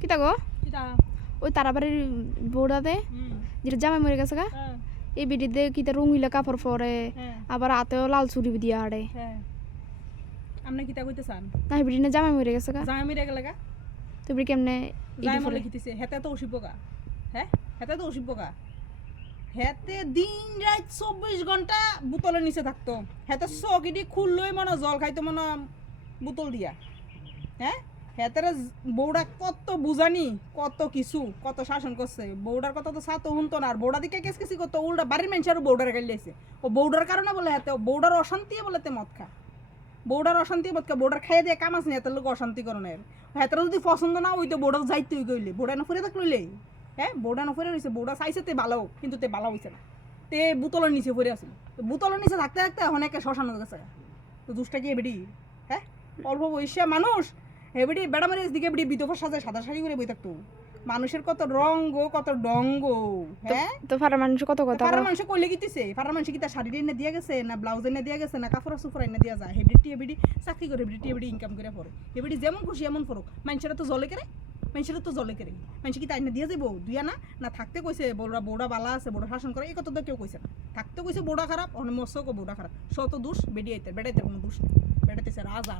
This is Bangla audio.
কিতা গো ওই তারাবাড়ির বৌড়াতে যেটা জামাই মরে গেছে গা এই বিডিতে কিতা রঙিলা কাপড় পরে আবার হাতেও লাল চুরি দিয়া হাড়ে আপনি কিতা কইতে চান না বিডি না জামাই মরে গেছে গা জামাই মরে গেলে গা তো বিডি কেমনে জামাই মরে কিতিছে হেতে তো অসিব গা হ্যাঁ হেতে তো অসিব গা হেতে দিন রাত 24 ঘন্টা বোতলের নিচে থাকতো হেতে চকিটি খুললই মনে জল খাইতো মনে বোতল দিয়া হ্যাঁ হেতারা বৌড়া কত বুঝানি কত কিছু কত শাসন করছে বৌড়ার কথা তো সাথে শুনতো না আর বৌড়া দিকে কেস কেসি করতো উল্টা বাড়ির মানুষ আরো বৌড়ার গাইলেছে ও বৌড়ার কারণে বলে হেতে বৌড়ার অশান্তি বলে তে মদ খা বৌড়ার অশান্তি মদ খা বৌড়ার খাইয়ে দিয়ে কাম আছে হেতের লোক অশান্তি করণের হেতারা যদি পছন্দ না ওই তো বৌড়া যাইতে হই গইলে বৌড়া না ফুরে থাকলে হ্যাঁ বৌড়া না ফুরে রয়েছে বৌড়া চাইছে তে ভালো কিন্তু তে ভালো হয়েছে না তে বোতলের নিচে ফুরে আসল তো বোতলের নিচে থাকতে থাকতে অনেকে শ্মশান গেছে তো দুষ্টা কি এবেডি হ্যাঁ অল্প বয়সে মানুষ এবারে বেড়া মারি দিকে এবারে বিধবা সাজা সাদা শাড়ি করে বই থাকতো মানুষের কত রঙ কত ডঙ্গ হ্যাঁ তো ফারা মানুষ কত কথা ফারা মানুষ কইলে কিতিছে ফারা মানুষ কি তার শাড়ি এনে দিয়া গেছে না ব্লাউজ এনে দিয়া গেছে না কাপড় সুফর এনে দিয়া যায় হেবিডি এবিডি চাকরি করে হেবিডি ইনকাম করে পড়ে হেবিডি যেমন খুশি এমন পড়ুক মানুষেরা তো জলে করে মানুষ কি তাই না দিয়া যাবো দুইয়া না থাকতে কইছে বৌড়া বালা আছে বৌড়া শাসন করে এই কথা তো কেউ কইছে না থাকতে কইছে বৌড়া খারাপ অনেক মস্ত বৌড়া খারাপ শত দোষ বেড়াইতে কোনো দোষ নেই বেড়াইতেছে রাজা